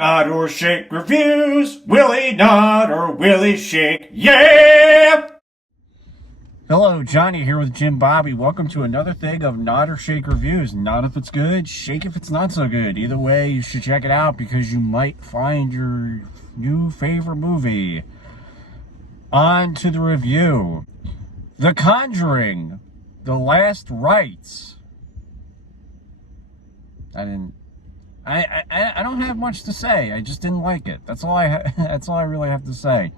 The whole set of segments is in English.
Nod or shake reviews. Willie nod or Willie shake. Yeah! Hello, Johnny here with Jim Bobby. Welcome to another thing of Nod or Shake reviews. Nod if it's good, shake if it's not so good. Either way, you should check it out because you might find your new favorite movie. On to the review. The Conjuring, The Last Rites. I don't have much to say. I just didn't like it. That's all I really have to say.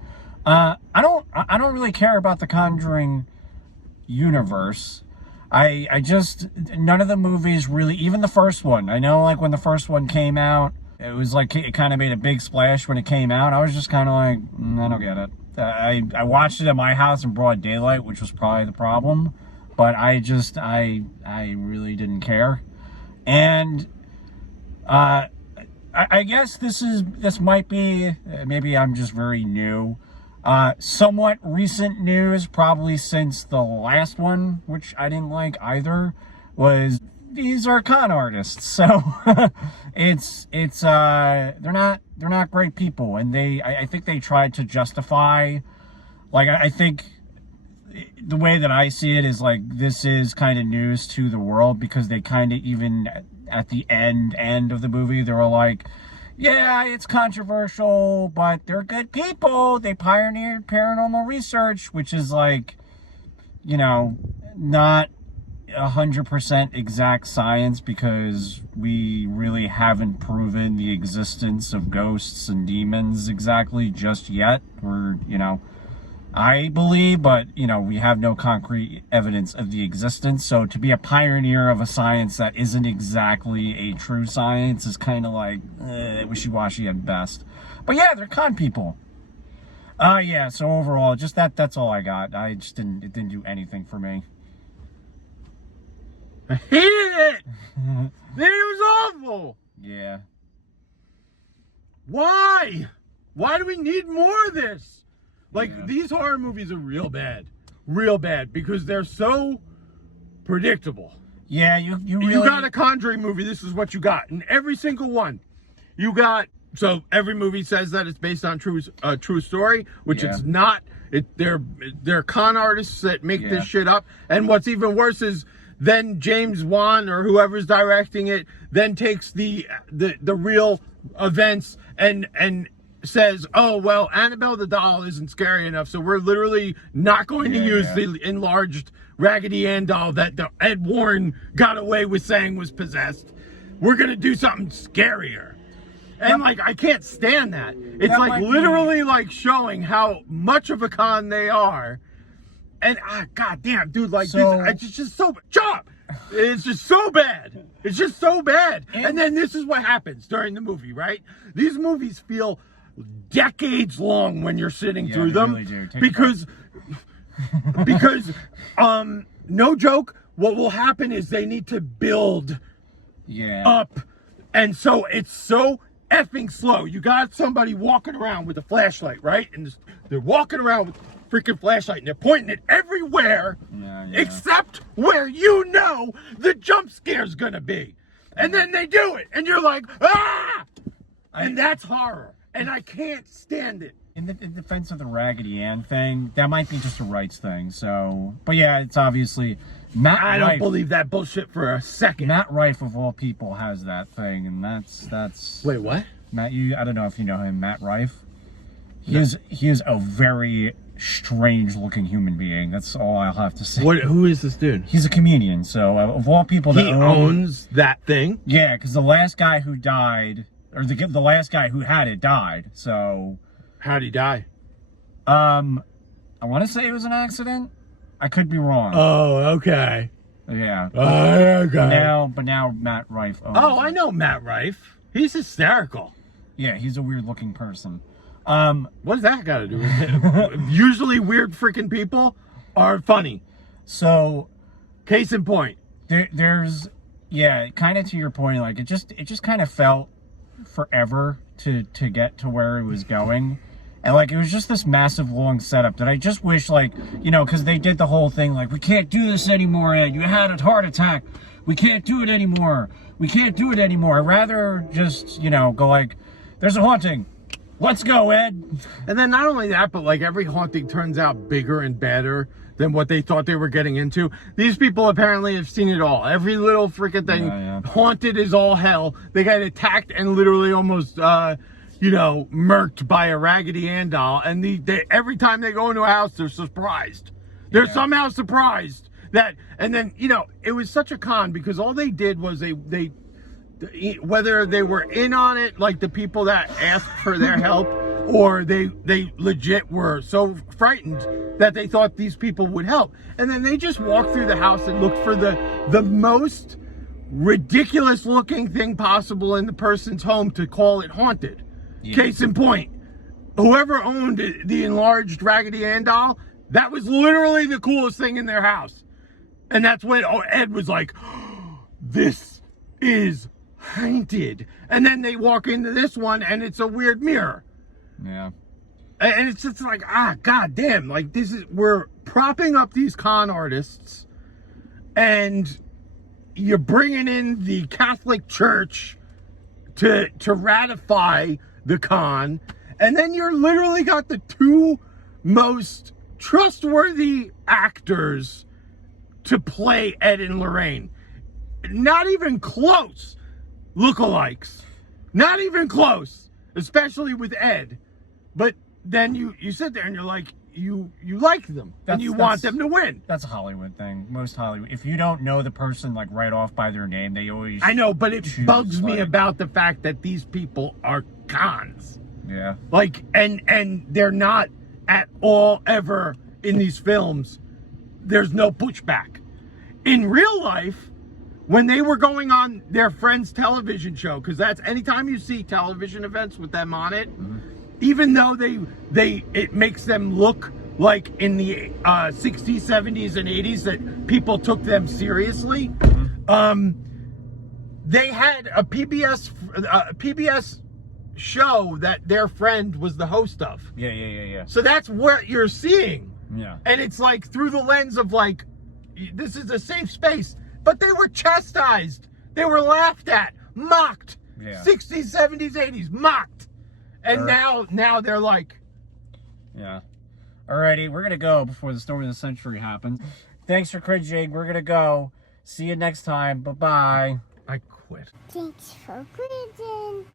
I don't really care about the Conjuring universe. I just, none of the movies really, even the first one. I know, like, when the first one came out, it was like, it kind of made a big splash when it came out. I was just kind of like, I don't get it. I watched it at my house in broad daylight, which was probably the problem. But I really didn't care. And I guess this might be, maybe I'm just very new. Somewhat recent news, probably since the last one, which I didn't like either, was these are con artists. So they're not great people, and I think they tried to justify, like, I think the way that I see it is like, this is kind of news to the world, because they kind of, even at the end of the movie, they were like, yeah, it's controversial, but they're good people. They pioneered paranormal research, which is, like, you know, not 100% exact science, because we really haven't proven the existence of ghosts and demons exactly just yet. I believe, but, we have no concrete evidence of the existence. So to be a pioneer of a science that isn't exactly a true science is kind of like wishy-washy at best. But yeah, they're con people. Yeah, so overall, just that's all I got. It didn't do anything for me. I hated it! It was awful! Yeah. Why? Why do we need more of this? Like, yeah. These horror movies are real bad. Real bad, because they're so predictable. Yeah, you really... You got a Conjuring movie, this is what you got. In every single one. You got... So, every movie says that it's based on a true story, which it's not. They're con artists that make this shit up. And what's even worse is, then James Wan, or whoever's directing it, then takes the real events and says, oh, well, Annabelle the doll isn't scary enough, so we're literally not going to use the enlarged Raggedy Ann doll that Ed Warren got away with saying was possessed. We're going to do something scarier. And, like, I can't stand that. It's, like, literally, like, showing how much of a con they are. And, goddamn, dude, like, it's just so... Chop! It's just so bad. It's just so bad. And then this is what happens during the movie, right? These movies feel decades long when you're sitting through them. Really do. Because no joke, what will happen is they need to build up. And so it's so effing slow. You got somebody walking around with a flashlight, right? And they're walking around with a freaking flashlight, and they're pointing it everywhere except where the jump scare's gonna be. And then they do it, and you're like, ah! And that's horror. And I can't stand it. In defense of the Raggedy Ann thing, that might be just a rights thing. So, but yeah, it's obviously Matt Rife. I don't believe that bullshit for a second. Matt Rife, of all people, has that thing, and that's. Wait, what? Matt, I don't know if you know him, Matt Rife. He is a very strange-looking human being. That's all I'll have to say. Who is this dude? He's a comedian. So, of all people, he owns that thing. Yeah, because the last guy who died. Or the last guy who had it died, so... How'd he die? I want to say it was an accident. I could be wrong. Oh, okay. Yeah. Okay. But now Matt Rife owns it. I know Matt Rife. He's hysterical. Yeah, he's a weird-looking person. What does that got to do with it? Usually weird freaking people are funny. So... Case in point. There's... Yeah, kind of to your point, like, it just kind of felt forever to get to where it was going, and like it was just this massive long setup that I just wish, like, because they did the whole thing like, we can't do this anymore, Ed, you had a heart attack, we can't do it anymore, I'd rather just go like, There's a haunting. Let's go, Ed. And then not only that, but like every haunting turns out bigger and better than what they thought they were getting into. These people apparently have seen it all. Every little freaking thing. Haunted is all hell. They got attacked and literally almost, murked by a Raggedy Ann doll. And every time they go into a house, they're surprised. They're somehow surprised that, and then, it was such a con because all they did was they whether they were in on it, like the people that asked for their help, or they legit were so frightened that they thought these people would help. And then they just walked through the house and looked for the most ridiculous looking thing possible in the person's home to call it haunted. Yeah. Case in point, whoever owned the enlarged Raggedy Ann doll, that was literally the coolest thing in their house. And that's when Ed was like, this is haunted. And then they walk into this one and it's a weird mirror. Yeah. And it's just like, god damn, like we're propping up these con artists and you're bringing in the Catholic Church to ratify the con, and then you're literally got the two most trustworthy actors to play Ed and Lorraine. Not even close lookalikes. Not even close, especially with Ed. But then you sit there and you're like, you like them and you want them to win. That's a Hollywood thing. Most Hollywood, if you don't know the person like right off by their name, they always. I know, but it bugs me about the fact that these people are cons. Yeah. Like, and they're not at all ever in these films. There's no pushback. In real life, when they were going on their friend's television show, because that's anytime you see television events with them on it. Mm-hmm. Even though it makes them look like in the 60s, 70s, and 80s that people took them seriously, they had a PBS show that their friend was the host of. Yeah. So that's what you're seeing. Yeah. And it's like through the lens of like, this is a safe space. But they were chastised. They were laughed at, mocked. Yeah. 60s, 70s, 80s, mocked. And now they're like... Yeah. Alrighty, we're going to go before the storm of the century happens. Thanks for cringing. We're going to go. See you next time. Bye-bye. I quit. Thanks for cringing.